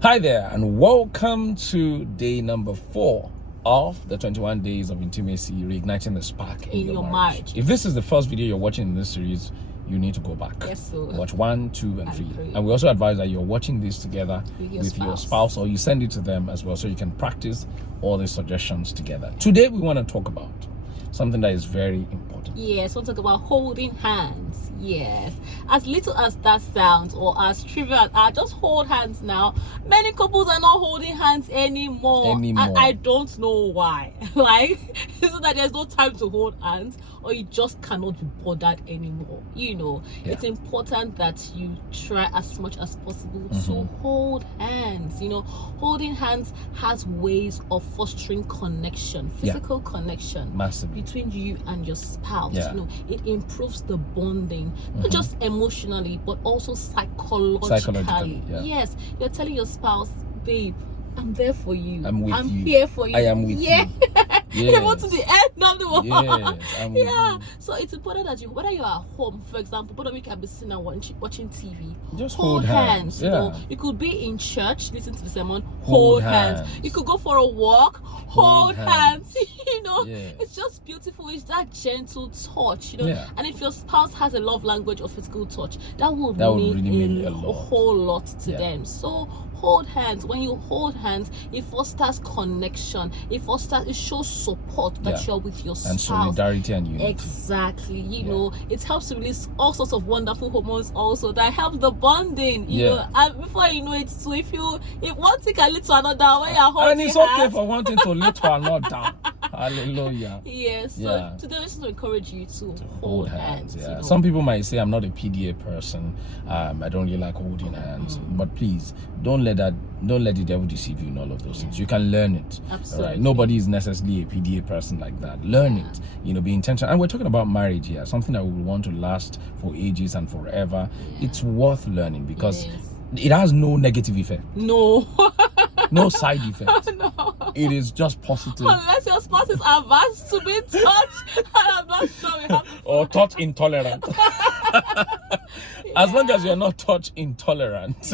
Hi there, and welcome to day number 4 of the 21 days of intimacy, reigniting the spark in your marriage. If this is the first video you're watching in this series, you need to go back. Yes, so watch 1, 2, and 3. And we also advise that you're watching this together with your spouse, or you send it to them as well, so you can practice all the suggestions together. Today we want to talk about something that is very important. Yes, we'll talk about holding hands. Yes, as little as that sounds, or as trivial as just hold hands now, many couples are not holding hands anymore. And I don't know why. Like, isn't that there's no time to hold hands, or you just cannot be bothered anymore? It's important that you try as much as possible to hold hands. Holding hands has ways of fostering connection, physical connection, massively, between you and your spouse. It improves the bonding, not just emotionally, but also psychologically. Yes, you're telling your spouse, babe, I'm there for you. I'm here for you. I am with you. Even to the end of the world. Yes, so it's important that whether you're at home, for example, both of you can be sitting and watching TV. Just hold hands. You could be in church, listen to the sermon, hold hands. You could go for a walk, hold hands. It's just beautiful. It's that gentle touch. And if your spouse has a love language of physical touch, that would really mean a whole lot to them. So hold hands. When you hold hands, it fosters connection. It shows support that you're with your spouse. And solidarity and unity. Exactly. It helps to release all sorts of wonderful hormones also that help the bonding. And before you know it, so if one thing can lead to another, when you're holding and it's okay for one thing to lead to another. Hallelujah. Yes. So today I just want to encourage you to hold hands. Some people might say I'm not a PDA person. I don't really like holding hands. But please don't let the devil deceive you in all of those things. You can learn it. Absolutely. Right? Nobody is necessarily a PDA person like that. Learn it. Be intentional. And we're talking about marriage here, something that we want to last for ages and forever. It's worth learning because it has no negative effect. No. No side effect. No. It is just positive. Unless your spouse is advanced to be touched, I'm not sure we have. Or touch intolerant. As long as you're not touch intolerant,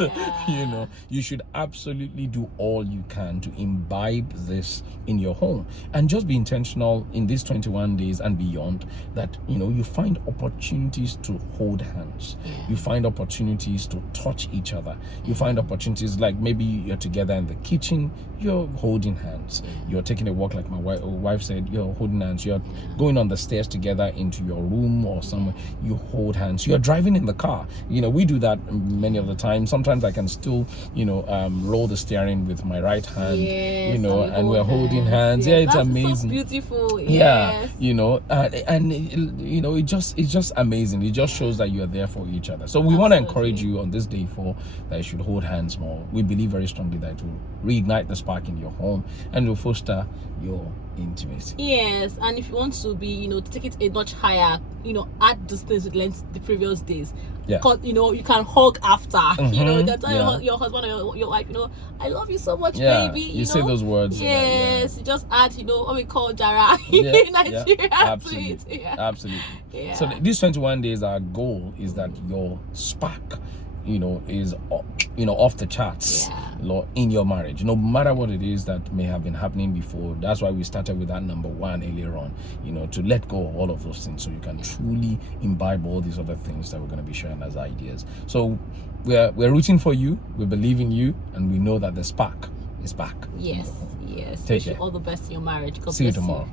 you should absolutely do all you can to imbibe this in your home, and just be intentional in these 21 days and beyond that you find opportunities to hold hands. You find opportunities to touch each other. You find opportunities, like maybe you're together in the kitchen, you're holding hands. You're taking a walk, like my wife said, you're holding hands. You're going on the stairs together into your room or somewhere, you hold hands. You're driving in the car. We do that many of the time. Sometimes I can still roll the steering with my right hand, and we're holding hands. It's amazing. So beautiful. It's just amazing. It just shows that you're there for each other. So we want to encourage you on this day 4 that you should hold hands more. We believe very strongly that it will reignite the spark in your home and will foster your intimacy. Yes, and if you want to be, take it a notch higher, add distance with length the previous days. You can hug after. You can tell your husband or your wife, I love you so much, baby. You say those words. Yes, you just add, what we call Jara in Nigeria. Absolutely. So these 21 days, our goal is that your spark is off the charts in your marriage, no matter what it is that may have been happening before. That's why we started with that number 1 earlier on, to let go of all of those things so you can truly imbibe all these other things that we're going to be sharing as ideas. So we're rooting for you, we believe in you, and we know that the spark is back. Yes. Take care. All the best in your marriage. God See you bless tomorrow.